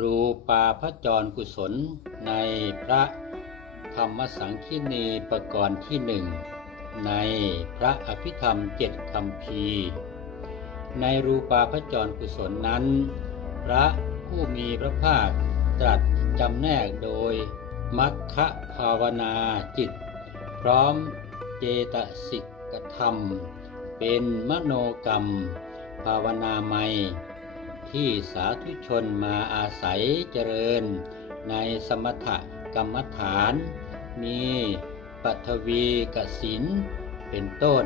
รูปาพระจรกุศลในพระธรรมสังคีนีประกรณ์ที่หนึ่งในพระอภิธรรมเจ็ดคำพีในรูปาพระจรกุศลนั้น พระผู้มีพระภาคตรัสจำแนกโดยมัคคะภาวนาจิต พร้อมเจตสิกธรรม เป็นมโนกรรม ภาวนาไมย ที่สาธุชนมาอาศัยเจริญ ในสมถกรรมฐาน มีปัทวีกสินเป็นต้น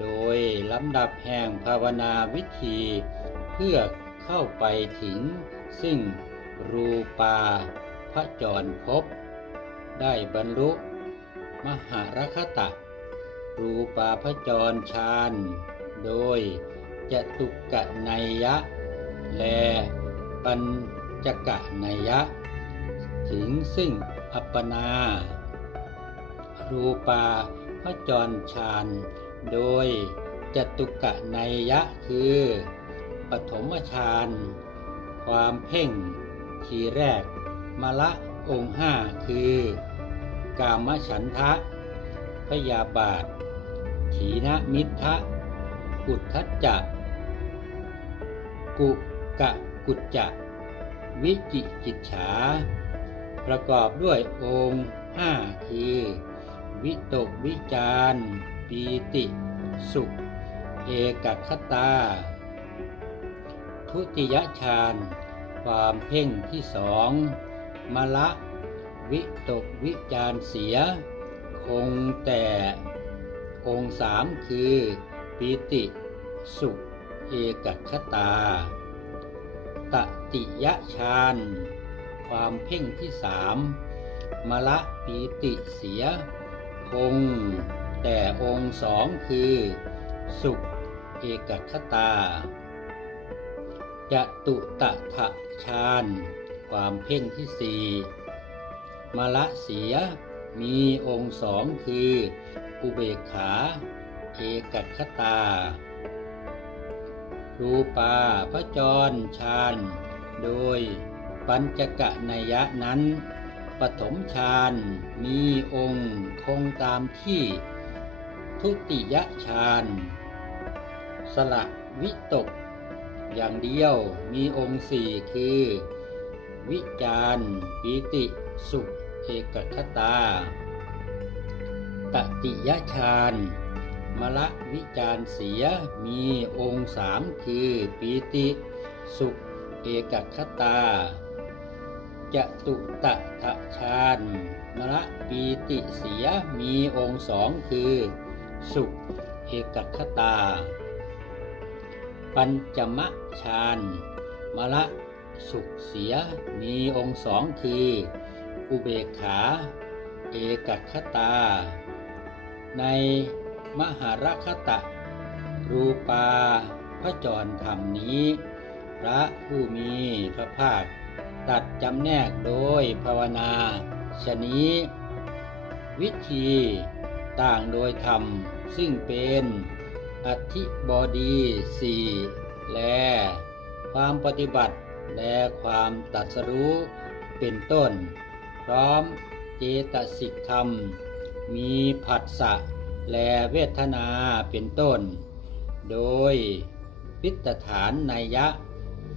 โดยลำดับแห่งภาวนาวิธีเพื่อเข้าไปถึงซึ่งรูปาพระจรพบ ได้บรรลุ มหารคตะ รูปาพระจรฌาน โดยจตุกะนัยยะ แล ปัญจกะนัยะ ถึงซึ่งอัปปนา รูปาพระจรฌานโดยจตุกะนัยยะคือ ปฐมฌานความเพ่งทีแรกมละองค์ห้าคือ กามฉันทะ พยาบาท ถีนมิทะอุทธัจจะกุ กะกุจจะ วิจิกิจฉา ประกอบด้วยองค์ห้าคือ วิตกวิจารปีติ สุข เอกคตา ทุติยฌานความเพ่งที่สองมละ วิตกวิจารเสีย คงแต่องค์สามคือ ปีติ สุข เอกคตา ตติยฌานความเพ่งที่สามมละปีติเสียคงแต่องค์สองคือ สุขเอกคตาจตุตะทะฌานความเพ่งที่สี่มละเสียมีองค์สองคือ อุเบกขา เอกคตา รูปาพระจรฌานโดยปัญจกะนัยะนั้น ปฐมฌานมีองค์คงตามที่ ทุติยฌานสละวิตก อย่างเดียวมีองค์สี่คือ วิจารปีติสุขเอกคตา ตติยฌาน มละวิจารเสียมีองค์สามคือปีติสุขเอกคตาจะตุตะทะฌานมละปีติเสียมีองค์สองคือ สุขเอกคตา ปัญจมะฌานมละสุขเสียมีองค์สองคือ อุเบกขา เอกคตา ใน มหารคตะ รูปาพระจรธรรมนี้ พระผู้มีพระภาค ตัดจำแนกโดยภาวนาชนี้ วิธีต่างโดยธรรม ซึ่งเป็นอธิบดีสี่และ ความปฏิบัติและความตัดสรู้เป็นต้น พร้อมเจตสิกธรรม มีผัสสะ และเวทนาเป็นต้น โดยพิตฐานนัยยะ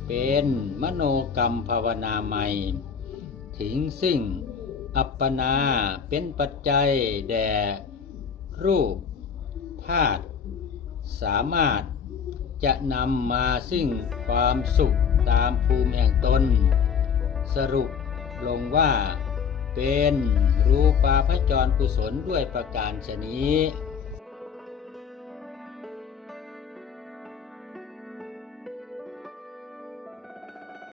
เป็นมโนกรรมภาวนาใหม่ ถึงซึ่งอัปปนาเป็นปัจจัยแด่รูปธาตุสามารถจะนำมาซึ่งความสุขตามภูมิแห่งตน สรุปลงว่า เป็นรูปาพจรกุศลด้วยประการชนี้